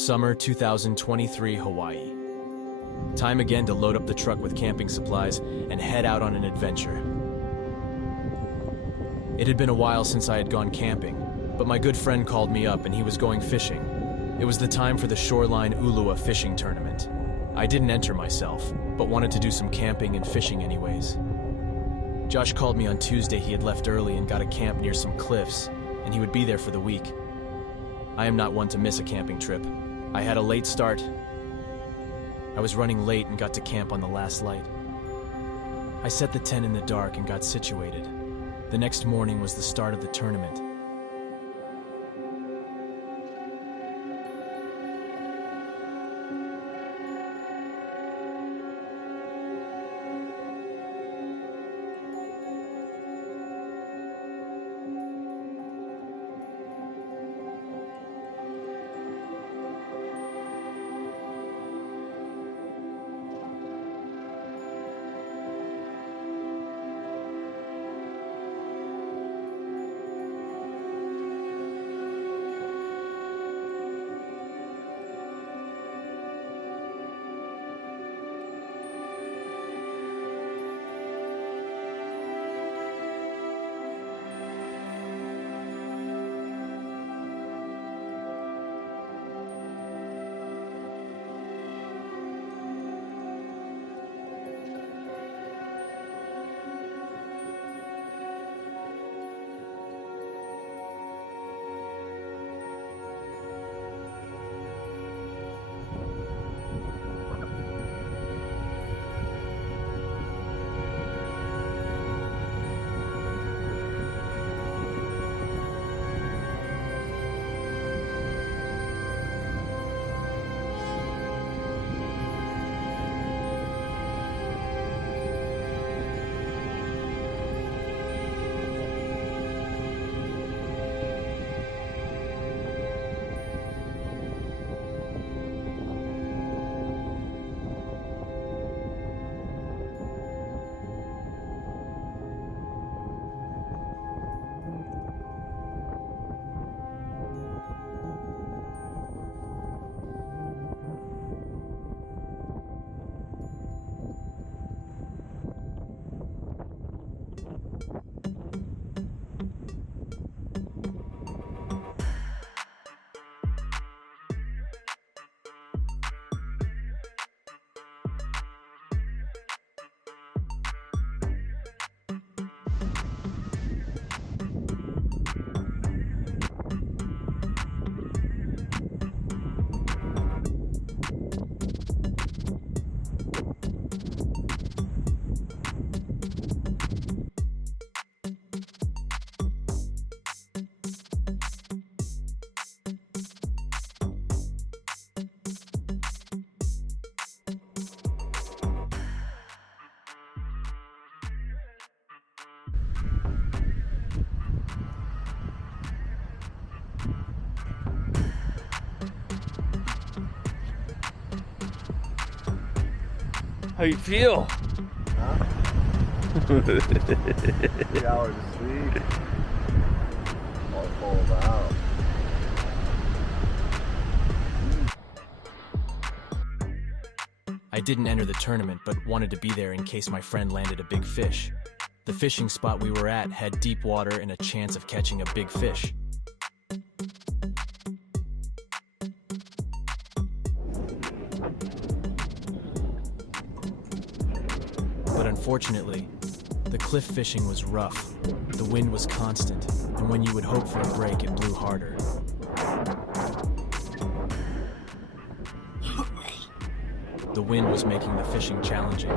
Summer 2023, Hawaii. Time again to load up the truck with camping supplies and head out on an adventure. It had been a while since I had gone camping, but my good friend called me up and he was going fishing. It was the time for the Shoreline Ulua fishing tournament. I didn't enter myself, but wanted to do some camping and fishing anyways. Josh called me on Tuesday. He had left early and got a camp near some cliffs, and he would be there for the week. I am not one to miss a camping trip. I had a late start. I was running late and got to camp on the last light. I set the tent in the dark and got situated. The next morning was the start of the tournament. How you feel? Huh? 3 hours of sleep. All full out. I didn't enter the tournament, but wanted to be there in case my friend landed a big fish. The fishing spot we were at had deep water and a chance of catching a big fish. But unfortunately, the cliff fishing was rough, the wind was constant, and when you would hope for a break, it blew harder. The wind was making the fishing challenging.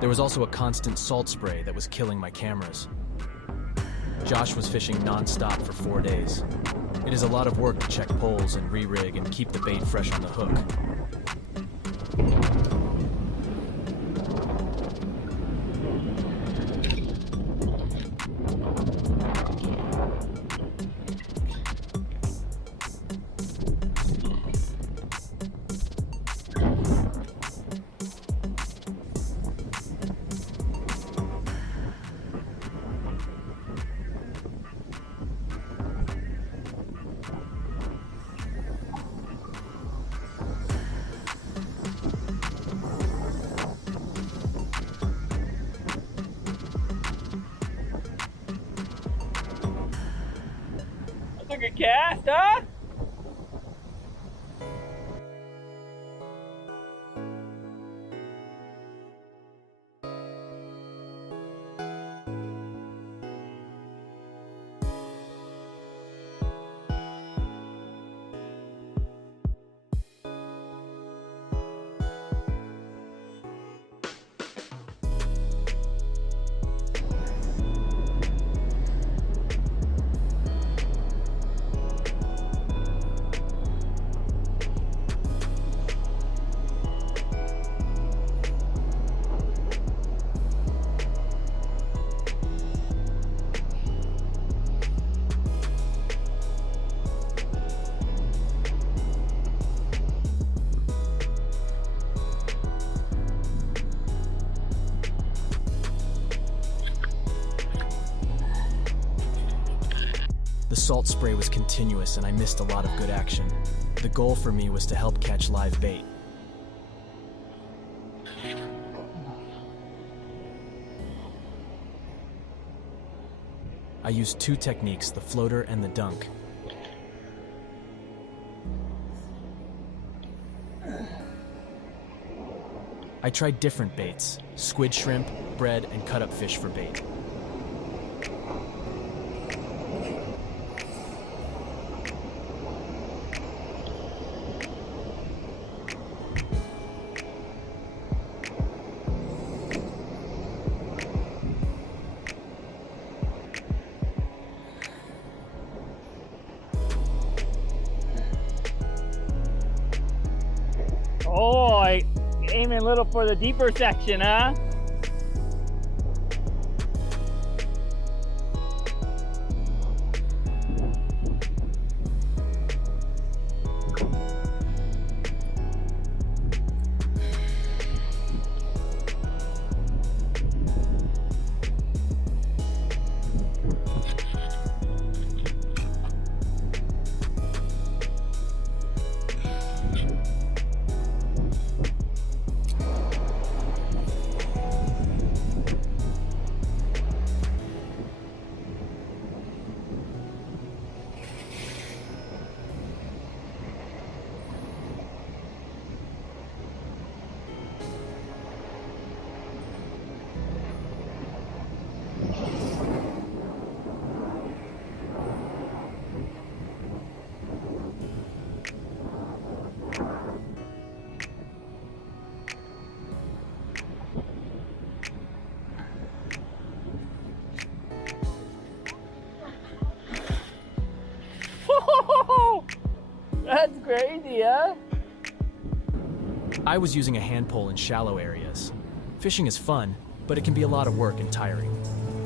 There was also a constant salt spray that was killing my cameras. Josh was fishing non-stop for 4 days. It is a lot of work to check poles and re-rig and keep the bait fresh on the hook. secret cast, huh? The salt spray was continuous and I missed a lot of good action. The goal for me was to help catch live bait. I used two techniques, the floater and the dunk. I tried different baits, squid shrimp, bread, and cut-up fish for bait. Oh, aiming a little for the deeper section, huh? That's crazy, huh? I was using a hand pole in shallow areas. Fishing is fun, but it can be a lot of work and tiring.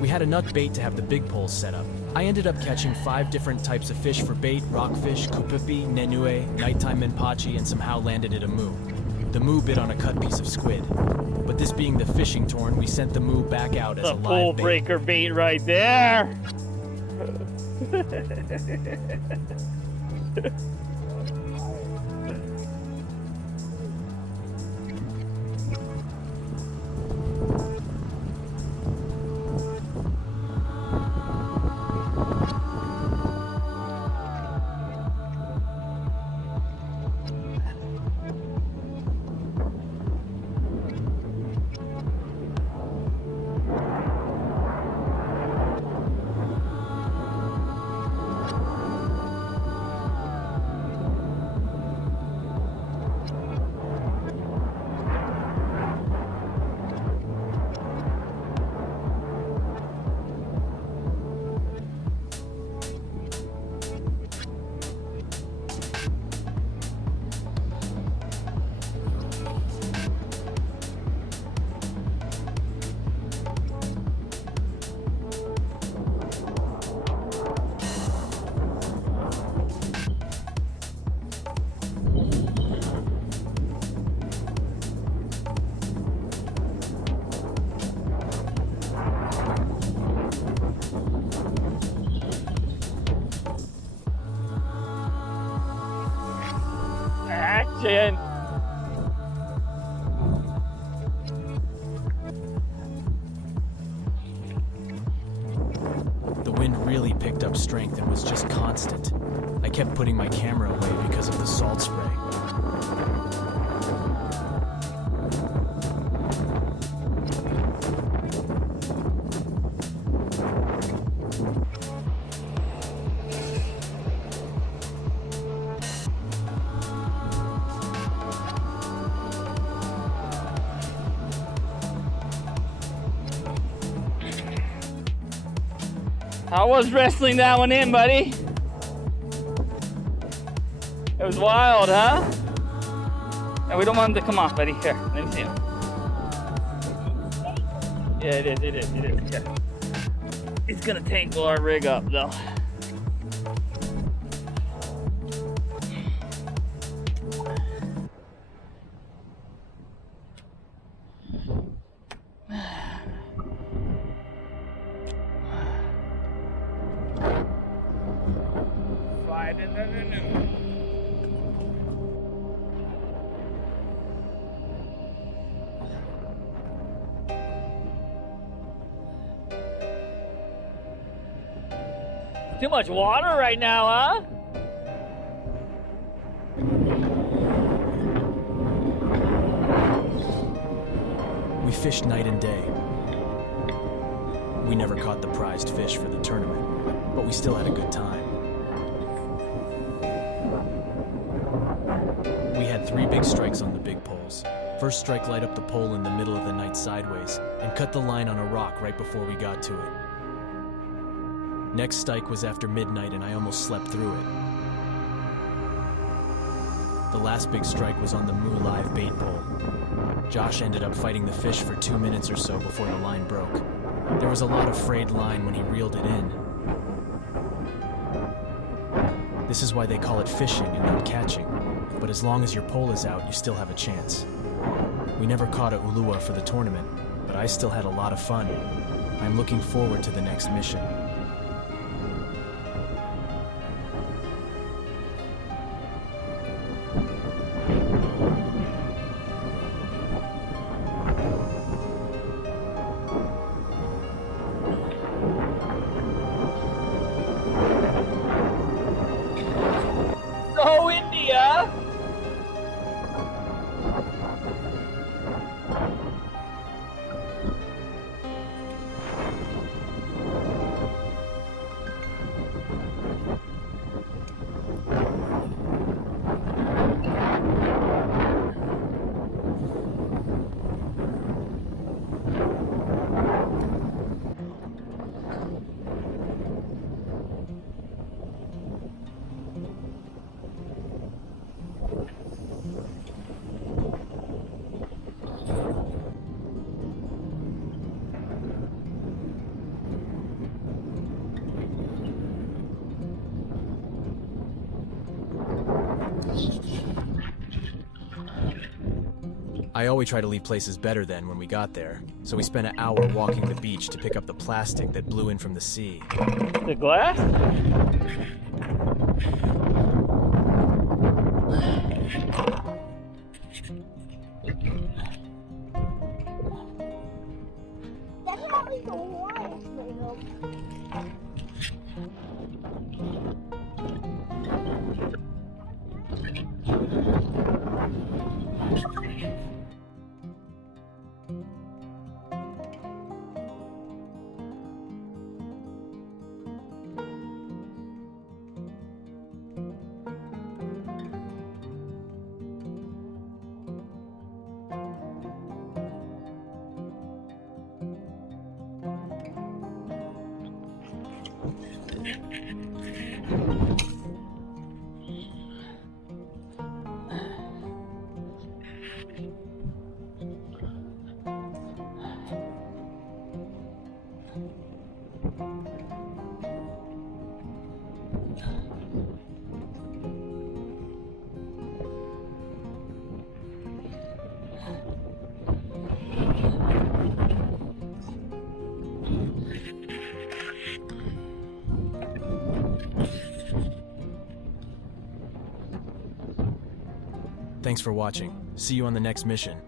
We had enough bait to have the big poles set up. I ended up catching 5 different types of fish for bait: rockfish, kupipi, nenue, nighttime menpachi, and somehow landed at a moo. The moo bit on a cut piece of squid. But this being the fishing torn, we sent the moo back out as a The live pole bait. breaker bait right there. Action! The wind really picked up strength and was just constant. I kept putting my camera away because of the salt spray. I was wrestling that one in, buddy. It was wild, huh? And we don't want him to come off, buddy. Here, let me see him. Yeah, it is. Yeah. It's gonna tangle our rig up, though. Slide in the new. Too much water right now, huh? We fished night and day. We never caught the prized fish for the tournament, but we still had a good time. We had 3 big strikes on the big poles. First strike light up the pole in the middle of the night sideways and cut the line on a rock right before we got to it. Next strike was after midnight and I almost slept through it. The last big strike was on the Moo Live bait pole. Josh ended up fighting the fish for 2 minutes or so before the line broke. There was a lot of frayed line when he reeled it in. This is why they call it fishing and not catching, but as long as your pole is out, you still have a chance. We never caught a Ulua for the tournament, but I still had a lot of fun. I'm looking forward to the next mission. So India. I always try to leave places better than when we got there, so we spent an hour walking the beach to pick up the plastic that blew in from the sea. The glass? Thanks for watching. See you on the next mission.